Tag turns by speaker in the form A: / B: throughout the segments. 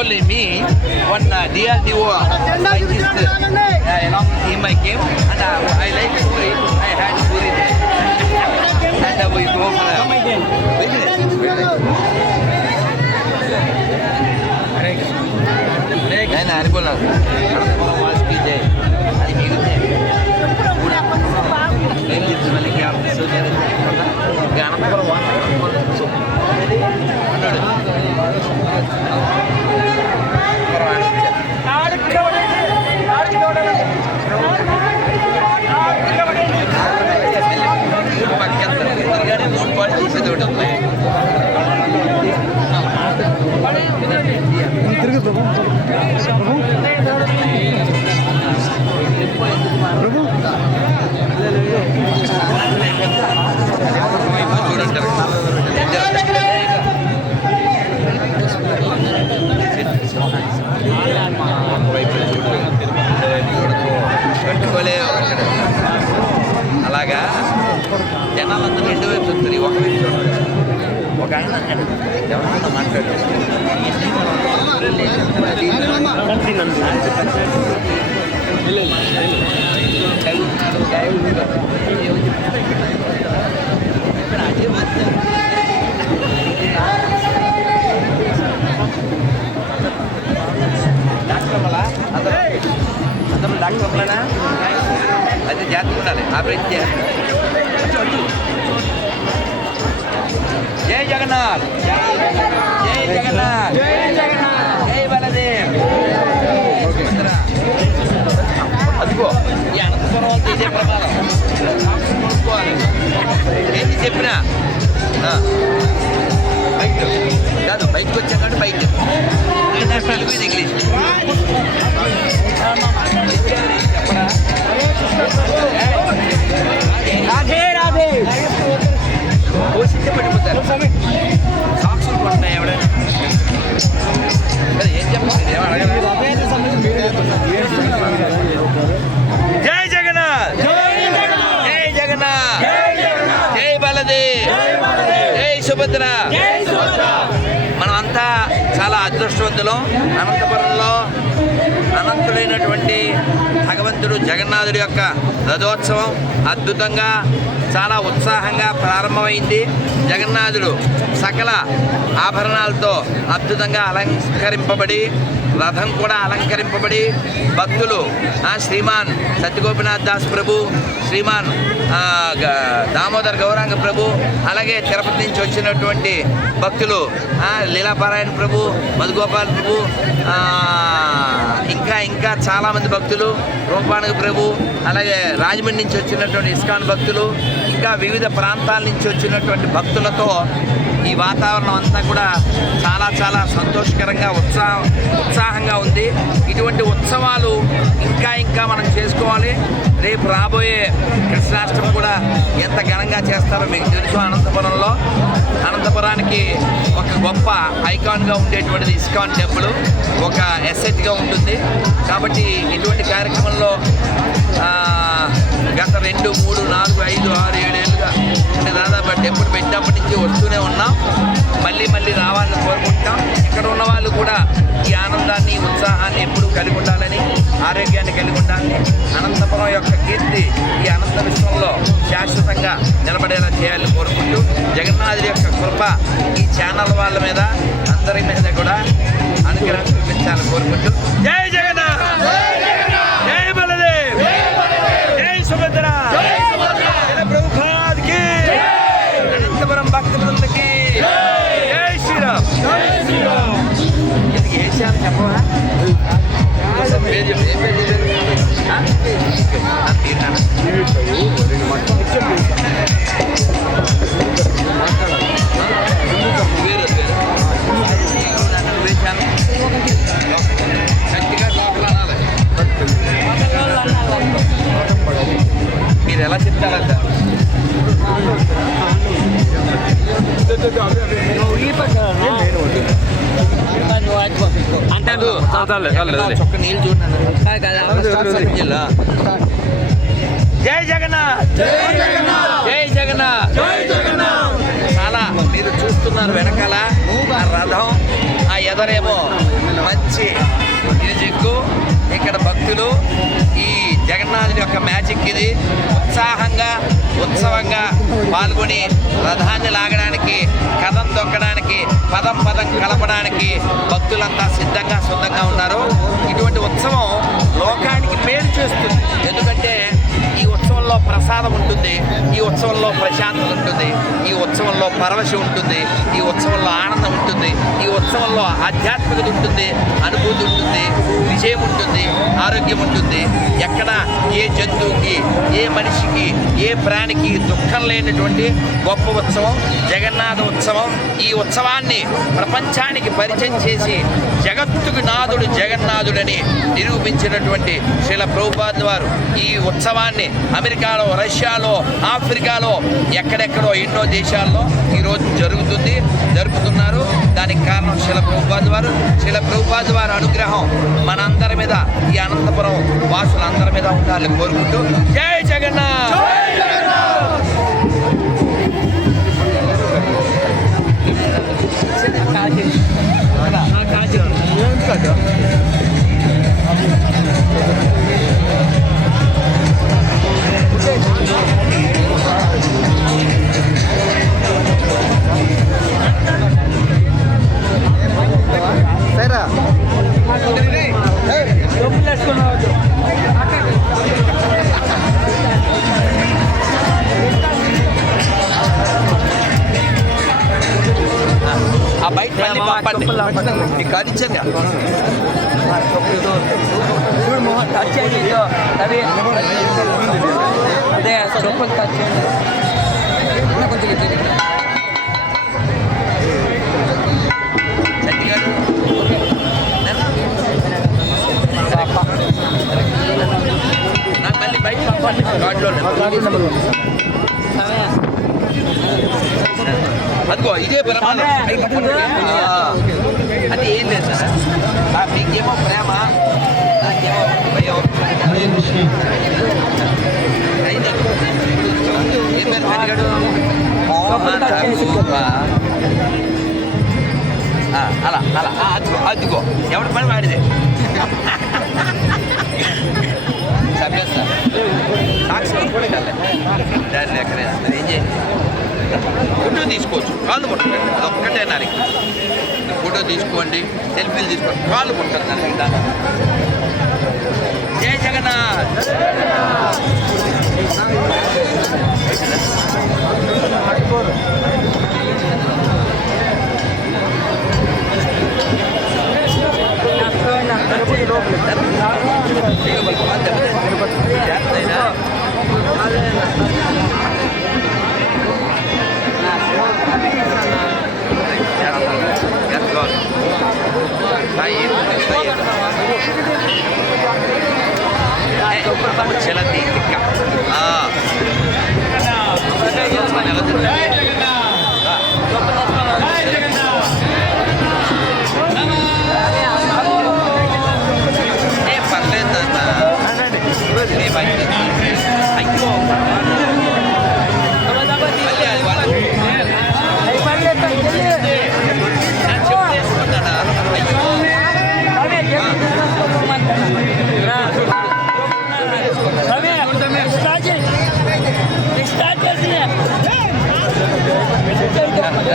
A: only me, one uh, DRDO scientist, uh, along with him I came, and uh, I like Puri. I had Puri there. And uh, we go for a business. నేను అనుకున్నాను వాసుకి జై అది మీకు జై ఏం అక్కడ అలాగా జనాలందరూ రెండు వైపు చూస్తారు ఈ ఒక వైపు చూడరు. ఒక ఆయన అన్నాడు, ఎవరితో మాట్లాడు. అదే మధ్య డాక్టర్ అవ్వాలా అందరూ అందరూ డాక్టర్ అయితే జాగ్రత్త ఉండాలి ఆపరేషన్ చేయాలి. జై జగన్నాథ్. జై జగన్నాథ్. జై బలదేవ్. అదిగో. ఈ అనంతపురం ఇదే ప్రమాదం ఏంటి చెప్పినా? ఆ. బయట కాదు బయటకు వచ్చాక బయట తెలుగు ఇంగ్లీష్. సుభద్ర మనం అంతా చాలా అదృష్టవంతులం. అనంతపురంలో అనంతుడైనటువంటి భగవంతుడు జగన్నాథుడి యొక్క రథోత్సవం అద్భుతంగా చాలా ఉత్సాహంగా ప్రారంభమైంది. జగన్నాథుడు సకల ఆభరణాలతో అద్భుతంగా అలంకరింపబడి రథం కూడా అలంకరింపబడి భక్తులు శ్రీమాన్ సత్యగోపినాథ్ దాస్ ప్రభు శ్రీమాన్ దామోదర్ గౌరాంగ ప్రభు అలాగే తిరుపతి నుంచి వచ్చినటువంటి భక్తులు లీలాపారాయణ ప్రభు మధుగోపాల్ ప్రభు ఇంకా ఇంకా చాలామంది భక్తులు రూపాణగ ప్రభు అలాగే రాజమండ్రి నుంచి వచ్చినటువంటి ఇస్కాన్ భక్తులు ఇంకా వివిధ ప్రాంతాల నుంచి వచ్చినటువంటి భక్తులతో ఈ వాతావరణం అంతా కూడా చాలా చాలా సంతోషకరంగా ఉత్సాహ ఉత్సాహంగా ఉంది. ఇటువంటి ఉత్సవాలు ఇంకా ఇంకా మనం చేసుకోవాలి. రేపు రాబోయే కృష్ణాష్టమి కూడా ఎంత ఘనంగా చేస్తారో మీకు తెలుసు అనంతపురంలో. అనంతపురానికి ఒక గొప్ప ఐకాన్గా ఉండేటువంటిది ఇస్కాన్ టెంపుల్ ఒక ఎసెట్గా ఉంటుంది. కాబట్టి ఇటువంటి కార్యక్రమంలో గత రెండు మూడు నాలుగు ఐదు ఆరు ఏడు ఏళ్ళుగా అంటే దాదాపు టెంపుల్ పెట్టినప్పటి నుంచి వస్తూనే ఉన్నాం. మళ్ళీ మళ్ళీ రావాలని కోరుకుంటాం. ఇక్కడ ఉన్న వాళ్ళు కూడా ఈ ఆనందాన్ని ఉత్సాహాన్ని ఎప్పుడూ కలిగి ఉండాలని ఆరోగ్యాన్ని కలిగి ఉండాలని అనంతపురం యొక్క కీర్తి ఈ అనంత విశ్వంలో శాశ్వతంగా నిలబడేలా చేయాలని కోరుకుంటూ జగన్నాథుడి యొక్క కృప ఈ ఛానల్ వాళ్ళ మీద అందరి మీద కూడా అనుగ్రహం చూపించాలని కోరుకుంటూ. జై చొక్క నీళ్ళు జై జగన్నాథ్ జై జగన్నాథ్ జై జగన్నాథ్ జై జగన్నాథ్ చాలా మీరు చూస్తున్నారు వెనకాల ఆ రథం ఆ ఎదరేమో మంచి మ్యూజిక్ ఇక్కడ భక్తులు ఈ జగన్నాథుడి యొక్క మ్యాజిక్ ఇది. ఉత్సాహంగా ఉత్సవంగా పాల్గొని రథాన్ని లాగడానికి కథం తొక్కడానికి పదం పదం కలపడానికి భక్తులంతా సిద్ధంగా సిద్ధంగా ఉన్నారు. ఇటువంటి ఉత్సవం లోకానికి పేరు చేస్తుంది. ఎందుకంటే ఈ ఉత్సవంలో ప్రసాదం ఉంటుంది ఈ ఉత్సవంలో ప్రశాంతత ఉంటుంది ఈ ఉత్సవంలో పరవశి ఉంటుంది ఈ ఉత్సవంలో ఆనందం ఉంటుంది. ఈ ఉత్సవంలో ఆధ్యాత్మికత ఉంటుంది అనుభూతి ఉంటుంది విజయం ఉంటుంది ఆరోగ్యం ఉంటుంది. ఎక్కడ ఏ జంతువుకి ఏ మనిషికి ఏ ప్రాణికి దుఃఖం లేనటువంటి గొప్ప ఉత్సవం జగన్నాథ ఉత్సవం. ఈ ఉత్సవాన్ని ప్రపంచానికి పరిచయం చేసి జగత్తుకు నాథుడు జగన్నాథుడని నిరూపించినటువంటి శిల ప్రభుపాద్ వారు ఈ ఉత్సవాన్ని అమెరికాలో రష్యాలో ఆఫ్రికాలో ఎక్కడెక్కడో ఎన్నో దేశాల్లో ఈరోజు జరుగుతుంది. జరుపుతున్నారు. దానికి కారణం శిల ప్రభుపాద్ వారు. శిల ప్రభుపాద్ వారి అనుగ్రహం మనందరి మీద ఈ అనంతపురం వాసులందరి మీద ఉండాలని కోరుకుంటూ జై జగన్నాథ్! Thank you. మీకు
B: మోహన్ టచ్ చేయండి ఇదో అదే చెప్పులు టచ్ చేయండి.
A: గారు. నాకు మళ్ళీ బయట పంపండి గాడ్లో అదిగో ఇదే ప్రమాదం ఆ, అంటే ఏం లేదు సార్. మీకేమో ప్రేమ నాకేమో భయం. అయింది. ఏం అడిగాడు అలా అలా అదిగో అదిగో ఎవరి పని వాడిదే చంపేస్తా సాక్షి కూడా కలే దాన్ని ఎక్కడే ఏం చేయండి ఫోటో కాళ్ళు కాళ్ళు అది ఒక్కటే నరికి ఫోటో తీసుకోండి సెల్ఫీలు తీసుకోండి కాళ్ళు పట్టండి నరికి దాన్ని. జై జగన్నాథ్! ఇక ఏ, చెలతి తిక్క.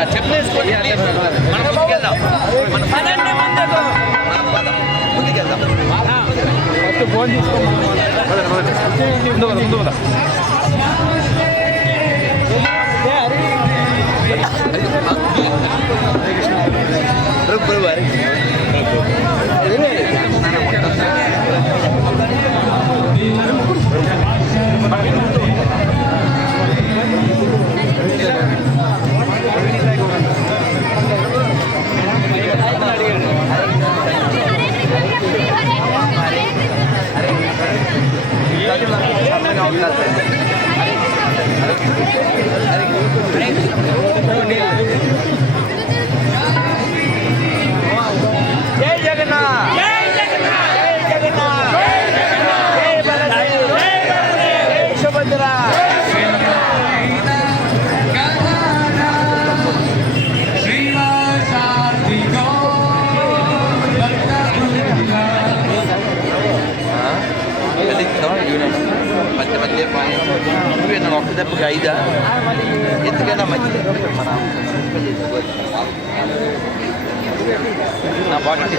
A: నా చెప్పేసుకోండి మనం ముందుకెళ్దాం. మనం మనం పదం. ముందుకెళ్దాం. రుబ్బు వారి నా బాడీ మళ్ళీ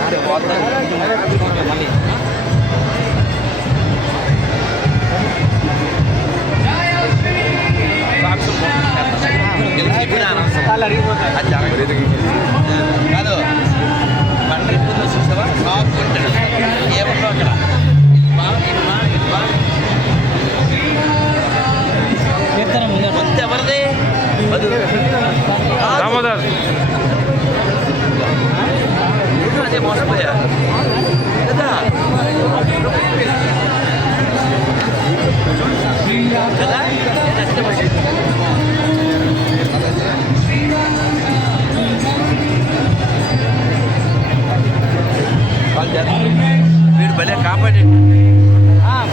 A: కాదు. Ah,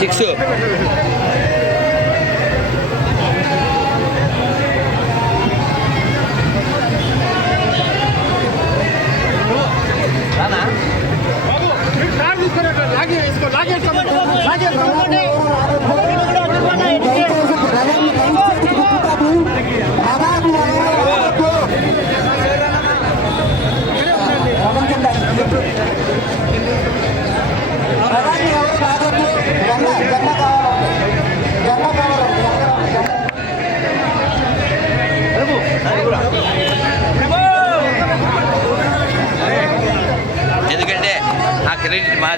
A: ঠিকছো